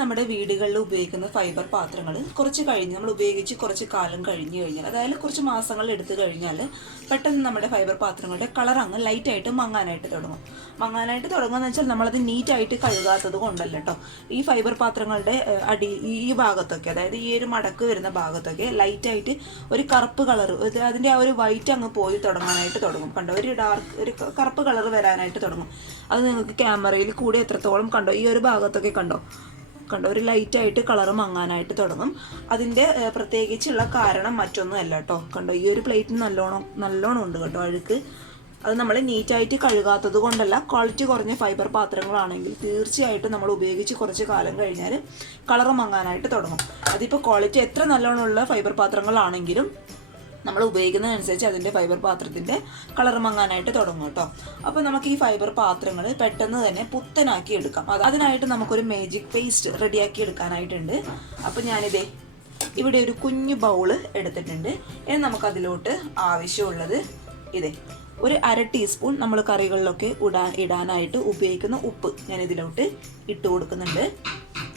നമ്മുടെ വീടുകളിൽ ഉപയോഗിക്കുന്ന ഫൈബർ പാത്രങ്ങൾ കുറച്ച് കഴിഞ്ഞ് നമ്മൾ ഉപയോഗിച്ച് കുറച്ച് കാലം കഴിഞ്ഞ് കഴിഞ്ഞാൽ, അതായത് കുറച്ച് മാസങ്ങൾ എടുത്തു കഴിഞ്ഞാൽ പെട്ടെന്ന് നമ്മുടെ ഫൈബർ പാത്രങ്ങളുടെ കളർ അങ്ങ് ലൈറ്റായിട്ട് മങ്ങാനായിട്ട് തുടങ്ങുമെന്ന് വെച്ചാൽ നമ്മളത് നീറ്റായിട്ട് കഴുകാത്തത് കൊണ്ടല്ല കേട്ടോ. ഈ ഫൈബർ പാത്രങ്ങളുടെ ഈ ഭാഗത്തൊക്കെ, അതായത് ഈ ഒരു മടക്ക് വരുന്ന ഭാഗത്തൊക്കെ ലൈറ്റായിട്ട് ഒരു കറുപ്പ് കളർ, അതിൻ്റെ ആ ഒരു വൈറ്റ് അങ്ങ് പോയി തുടങ്ങാനായിട്ട് തുടങ്ങും. കണ്ടോ, ഒരു കറുപ്പ് കളർ വരാനായിട്ട് തുടങ്ങും. അത് നിങ്ങൾക്ക് ക്യാമറയിൽ കൂടി എത്രത്തോളം കണ്ടോ, ഈ ഒരു ഭാഗത്തൊക്കെ കണ്ടോ ഒരു ലൈറ്റായിട്ട് കളർ മങ്ങാനായിട്ട് തുടങ്ങും. അതിൻ്റെ പ്രത്യേകിച്ചുള്ള കാരണം മറ്റൊന്നുമല്ല കേട്ടോ. കണ്ടോ, ഈ ഒരു പ്ലേറ്റിന് നല്ലോണം ഉണ്ട് കേട്ടോ അഴുക്ക്. അത് നമ്മൾ നീറ്റായിട്ട് കഴുകാത്തത് കൊണ്ടല്ല. ക്വാളിറ്റി കുറഞ്ഞ ഫൈബർ പാത്രങ്ങളാണെങ്കിൽ തീർച്ചയായിട്ടും നമ്മൾ ഉപയോഗിച്ച് കുറച്ച് കാലം കഴിഞ്ഞാൽ കളർ മങ്ങാനായിട്ട് തുടങ്ങും. അതിപ്പോൾ ക്വാളിറ്റി എത്ര നല്ലോണമുള്ള ഫൈബർ പാത്രങ്ങളാണെങ്കിലും നമ്മൾ ഉപയോഗിക്കുന്നതനുസരിച്ച് അതിൻ്റെ ഫൈബർ പാത്രത്തിൻ്റെ കളർ മങ്ങാനായിട്ട് തുടങ്ങും കേട്ടോ. അപ്പോൾ നമുക്ക് ഈ ഫൈബർ പാത്രങ്ങൾ പെട്ടെന്ന് തന്നെ പുത്തനാക്കി എടുക്കാം. അതിനായിട്ട് നമുക്കൊരു മാജിക് പേസ്റ്റ് റെഡിയാക്കി എടുക്കാനായിട്ടുണ്ട്. അപ്പോൾ ഞാനിതേ ഇവിടെ ഒരു കുഞ്ഞു ബൗള് എടുത്തിട്ടുണ്ട്. ഇനി നമുക്കതിലോട്ട് ആവശ്യമുള്ളത് ഒരു 1/2 ടീസ്പൂൺ നമ്മൾ കറികളിലൊക്കെ ഇടാനായിട്ട് ഉപയോഗിക്കുന്ന ഉപ്പ് ഞാനിതിലോട്ട് ഇട്ട് കൊടുക്കുന്നുണ്ട്.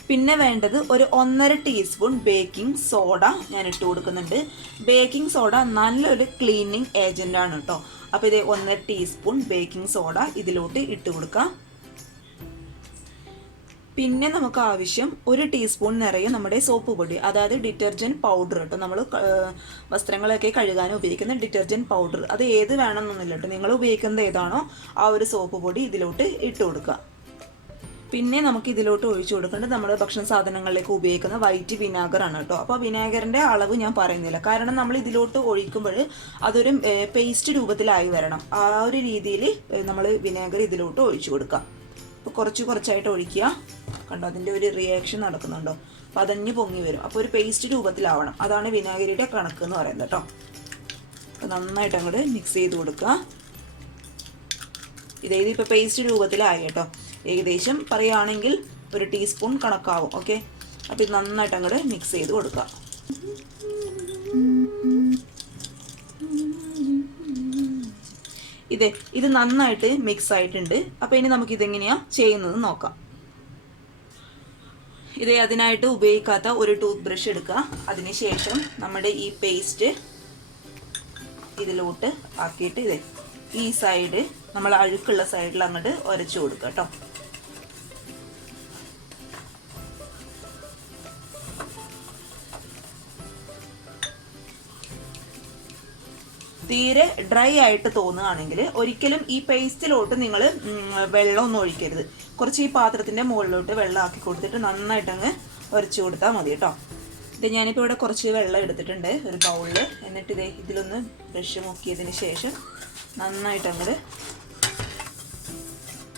പിന്നെ വേണ്ടത് ഒരു 1.5 ടീസ്പൂൺ ബേക്കിംഗ് സോഡ ഞാൻ ഇട്ട് കൊടുക്കുന്നുണ്ട്. ബേക്കിംഗ് സോഡ നല്ലൊരു ക്ലീനിങ് ഏജൻ്റാണ് കേട്ടോ. അപ്പോൾ ഇത് 1.5 ടീസ്പൂൺ ബേക്കിംഗ് സോഡ ഇതിലോട്ട് ഇട്ട് കൊടുക്കാം. പിന്നെ നമുക്ക് ആവശ്യം 1 ടീസ്പൂൺ നിറയെ നമ്മുടെ സോപ്പ് പൊടി, അതായത് ഡിറ്റർജൻറ്റ് പൗഡർ കേട്ടോ. നമ്മൾ വസ്ത്രങ്ങളൊക്കെ കഴുകാൻ ഉപയോഗിക്കുന്ന ഡിറ്റർജൻറ്റ് പൗഡർ, അത് ഏത് വേണമെന്നൊന്നുമില്ല കേട്ടോ. നിങ്ങൾ ഉപയോഗിക്കുന്നത് ഏതാണോ ആ ഒരു സോപ്പ് പൊടി ഇതിലോട്ട് ഇട്ട് കൊടുക്കുക. പിന്നെ നമുക്ക് ഇതിലോട്ട് ഒഴിച്ചു കൊടുക്കേണ്ടത് നമ്മുടെ ഭക്ഷണ സാധനങ്ങളിലേക്ക് ഉപയോഗിക്കുന്ന വൈറ്റ് വിനാഗറാണ് കേട്ടോ. അപ്പോൾ വിനാഗറിൻ്റെ അളവ് ഞാൻ പറയുന്നില്ല, കാരണം നമ്മൾ ഇതിലോട്ട് ഒഴിക്കുമ്പോൾ അതൊരു പേസ്റ്റ് രൂപത്തിലായി വരണം. ആ ഒരു രീതിയിൽ നമ്മൾ വിനാഗർ ഇതിലോട്ട് ഒഴിച്ചു കൊടുക്കുക. അപ്പോൾ കുറച്ചായിട്ട് ഒഴിക്കുക. കണ്ടോ, അതിൻ്റെ ഒരു റിയാക്ഷൻ നടക്കുന്നുണ്ടോ, പതഞ്ഞ് പൊങ്ങി വരും. അപ്പോൾ ഒരു പേസ്റ്റ് രൂപത്തിലാവണം. അതാണ് വിനാഗിരിയുടെ കണക്ക് എന്ന് പറയുന്നത് കേട്ടോ. അപ്പോൾ നന്നായിട്ട് അങ്ങോട്ട് മിക്സ് ചെയ്ത് കൊടുക്കുക. ഇപ്പോൾ പേസ്റ്റ് രൂപത്തിലായി കേട്ടോ. ഏകദേശം പറയുകയാണെങ്കിൽ 1 ടീസ്പൂൺ കണക്കാവും. ഓക്കെ, അപ്പോൾ ഇത് നന്നായിട്ട് അങ്ങോട്ട് മിക്സ് ചെയ്ത് കൊടുക്കുക. ഇത് നന്നായിട്ട് മിക്സ് ആയിട്ടുണ്ട്. അപ്പോൾ ഇനി നമുക്കിതെങ്ങനെയാണ് ചെയ്യുന്നത് നോക്കാം. അതിനായിട്ട് ഉപയോഗിക്കാത്ത ഒരു ടൂത്ത് ബ്രഷ് എടുക്കുക. അതിനുശേഷം നമ്മുടെ ഈ പേസ്റ്റ് ഇതിലോട്ട് ആക്കിയിട്ട് ഈ സൈഡ്, നമ്മൾ അഴുക്കുള്ള സൈഡിൽ അങ്ങോട്ട് ഉരച്ചു കൊടുക്കുക കേട്ടോ. തീരെ ഡ്രൈ ആയിട്ട് തോന്നുകയാണെങ്കിൽ ഒരിക്കലും ഈ പേസ്റ്റിലോട്ട് നിങ്ങൾ വെള്ളമൊന്നും ഒഴിക്കരുത്. കുറച്ച് ഈ പാത്രത്തിൻ്റെ മുകളിലോട്ട് വെള്ളം ആക്കി കൊടുത്തിട്ട് നന്നായിട്ട് അങ്ങ് ഉരച്ചു കൊടുത്താൽ മതി കേട്ടോ. ഞാനിപ്പോൾ ഇവിടെ കുറച്ച് വെള്ളം എടുത്തിട്ടുണ്ട് ഒരു ബൗളിൽ. എന്നിട്ട് ഇതിലൊന്ന് ബ്രഷ് മുക്കിയതിന് ശേഷം നന്നായിട്ട് അങ്ങോട്ട്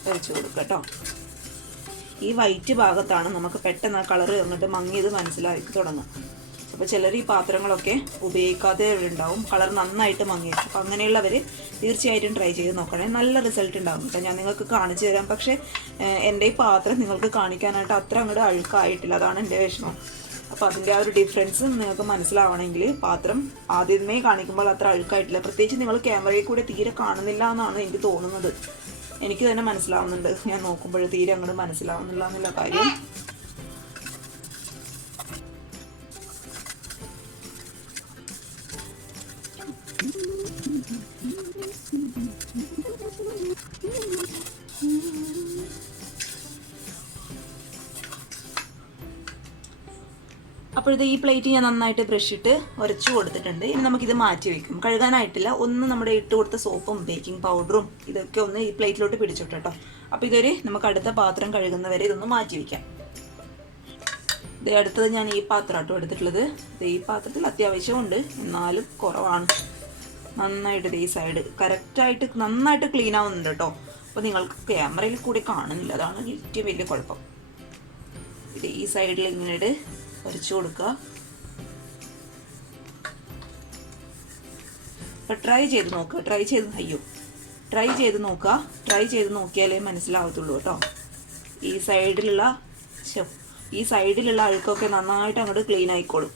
ഒഴിച്ചു കൊടുക്കുക കേട്ടോ. ഈ വൈറ്റ് ഭാഗത്താണ് നമുക്ക് പെട്ടെന്ന് ആ കളറ് അങ്ങോട്ട് മങ്ങിയത് മനസ്സിലാക്കി തുടങ്ങും. അപ്പോൾ ചിലർ ഈ പാത്രങ്ങളൊക്കെ ഉപയോഗിക്കാതെ ഉണ്ടാവും, കളർ നന്നായിട്ട് മങ്ങിയിട്ട്. അപ്പോൾ അങ്ങനെയുള്ളവർ തീർച്ചയായിട്ടും ട്രൈ ചെയ്ത് നോക്കണേ, നല്ല റിസൾട്ട് ഉണ്ടാകും കേട്ടോ. ഞാൻ നിങ്ങൾക്ക് കാണിച്ചു തരാം. പക്ഷേ എൻ്റെ ഈ പാത്രം നിങ്ങൾക്ക് കാണിക്കാനായിട്ട് അത്ര അങ്ങോട്ട് അഴുക്കായിട്ടില്ല, അതാണ് എൻ്റെ വിഷമം. അപ്പോൾ അതിൻ്റെ ആ ഒരു ഡിഫറൻസ് നിങ്ങൾക്ക് മനസ്സിലാവണമെങ്കിൽ പാത്രം ആദ്യമേ കാണിക്കുമ്പോൾ അത്ര അഴുക്കായിട്ടില്ല. പ്രത്യേകിച്ച് നിങ്ങൾ ക്യാമറയിൽ കൂടെ തീരെ കാണുന്നില്ല എന്നാണ് എനിക്ക് തോന്നുന്നത്. എനിക്ക് തന്നെ മനസ്സിലാവുന്നുണ്ട്, ഞാൻ നോക്കുമ്പോൾ തീരെ അങ്ങോട്ട് മനസ്സിലാവുന്നില്ല എന്നുള്ള കാര്യം. അപ്പോഴത്തെ ഈ പ്ലേറ്റ് ഞാൻ നന്നായിട്ട് ബ്രഷ് ഇട്ട് ഉരച്ചു കൊടുത്തിട്ടുണ്ട്. ഇനി നമുക്കിത് മാറ്റി വയ്ക്കും. കഴുകാനായിട്ടില്ല, ഒന്ന് നമ്മുടെ ഇട്ട് കൊടുത്ത സോപ്പും ബേക്കിംഗ് പൗഡറും ഇതൊക്കെ ഒന്ന് ഈ പ്ലേറ്റിലോട്ട് പിടിച്ചിട്ട് കേട്ടോ. അപ്പോൾ നമുക്ക് അടുത്ത പാത്രം കഴുകുന്നവരെ ഇതൊന്ന് മാറ്റി വയ്ക്കാം. അടുത്തത് ഞാൻ ഈ പാത്രം കേട്ടോ എടുത്തിട്ടുള്ളത്. ഈ പാത്രത്തിൽ അത്യാവശ്യമുണ്ട്, എന്നാലും കുറവാണ്. നന്നായിട്ട് ഈ സൈഡ് കറക്റ്റായിട്ട് നന്നായിട്ട് ക്ലീൻ ആവുന്നുണ്ട് കേട്ടോ. അപ്പോൾ നിങ്ങൾക്ക് ക്യാമറയിൽ കൂടി കാണുന്നില്ല, അതാണ് ഏറ്റവും വലിയ കുഴപ്പം. ഈ സൈഡിൽ ഇങ്ങനെ ഉരച്ചു കൊടുക്കുക. അപ്പോൾ ട്രൈ ചെയ്ത് നോക്കുക. ട്രൈ ചെയ്ത് നോക്കിയാലേ മനസ്സിലാവത്തുള്ളൂ കേട്ടോ. ഈ സൈഡിലുള്ള അഴുക്കൊക്കെ നന്നായിട്ട് അങ്ങോട്ട് ക്ലീൻ ആയിക്കോളും.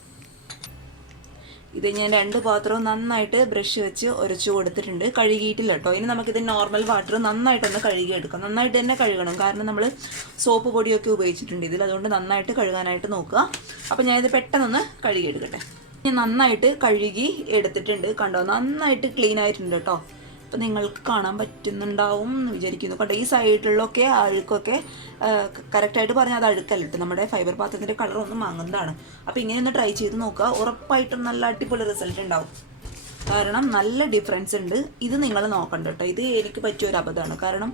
ഇത് ഞാൻ 2 പാത്രവും നന്നായിട്ട് ബ്രഷ് വെച്ച് ഉരച്ചു കൊടുത്തിട്ടുണ്ട്. കഴുകിയിട്ടില്ല കേട്ടോ. ഇനി നമുക്കിത് നോർമൽ വാട്ടർ നന്നായിട്ടൊന്ന് കഴുകിയെടുക്കാം. നന്നായിട്ട് തന്നെ കഴുകണം, കാരണം നമ്മൾ സോപ്പ് പൊടിയൊക്കെ ഉപയോഗിച്ചിട്ടുണ്ട് ഇതിൽ. അതുകൊണ്ട് നന്നായിട്ട് കഴുകാനായിട്ട് നോക്കുക. അപ്പോൾ ഞാനിത് പെട്ടെന്നൊന്ന് കഴുകിയെടുക്കട്ടെ. ഞാൻ നന്നായിട്ട് കഴുകി എടുത്തിട്ടുണ്ട്. കണ്ടോ, നന്നായിട്ട് ക്ലീൻ ആയിട്ടുണ്ട് കേട്ടോ. അപ്പോൾ നിങ്ങൾക്ക് കാണാൻ പറ്റുന്നുണ്ടാവും എന്ന് വിചാരിക്കുന്നു. കണ്ടോ, ഈ സൈഡിലൊക്കെ അഴുക്കൊക്കെ കറക്റ്റായിട്ട് പറഞ്ഞാൽ അത് അഴുക്കല്ല കേട്ടോ. നമ്മുടെ ഫൈബർ പാത്രത്തിൻ്റെ കളർ ഒന്ന് മാങ്ങുന്നതാണ്. അപ്പോൾ ഇങ്ങനെ ഒന്ന് ട്രൈ ചെയ്ത് നോക്കുക. ഉറപ്പായിട്ടും നല്ല അടിപൊളി റിസൾട്ട് ഉണ്ടാവും. കാരണം നല്ല ഡിഫറൻസ് ഉണ്ട്. ഇത് നിങ്ങൾ നോക്കണ്ട കേട്ടോ. ഇത് എനിക്ക് പറ്റിയ ഒരു അബദ്ധമാണ്. കാരണം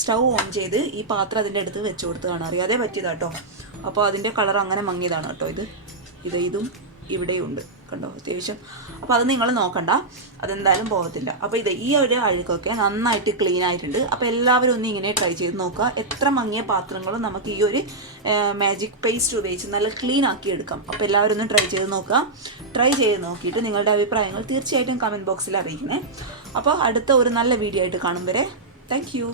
സ്റ്റൗ ഓൺ ചെയ്ത് ഈ പാത്രം അതിൻ്റെ അടുത്ത് വെച്ച് കൊടുത്തതാണ്, അറിയാതെ പറ്റിയതാട്ടോ. അപ്പോൾ അതിൻ്റെ കളർ അങ്ങനെ മങ്ങിയതാണ് കേട്ടോ. ഇതും ഇവിടെയുണ്ട് കണ്ടോ അത്യാവശ്യം. അപ്പോൾ അത് നിങ്ങൾ നോക്കണ്ട, അതെന്തായാലും പോകത്തില്ല. അപ്പോൾ ഈ ഒരു അഴുക്കൊക്കെ നന്നായിട്ട് ക്ലീൻ ആയിട്ടുണ്ട്. അപ്പോൾ എല്ലാവരും ഒന്ന് ഇങ്ങനെ ട്രൈ ചെയ്ത് നോക്കുക. എത്ര മങ്ങിയ പാത്രങ്ങളും നമുക്ക് ഈ ഒരു മാജിക് പേസ്റ്റ് ഉപയോഗിച്ച് നല്ല ക്ലീൻ ആക്കി എടുക്കാം. അപ്പോൾ എല്ലാവരും ഒന്ന് ട്രൈ ചെയ്ത് നോക്കുക. ട്രൈ ചെയ്ത് നോക്കിയിട്ട് നിങ്ങളുടെ അഭിപ്രായങ്ങൾ തീർച്ചയായിട്ടും കമൻറ്റ് ബോക്സിൽ അറിയിക്കണേ. അപ്പോൾ അടുത്ത ഒരു നല്ല വീഡിയോ ആയിട്ട് കാണും വരെ താങ്ക് യു.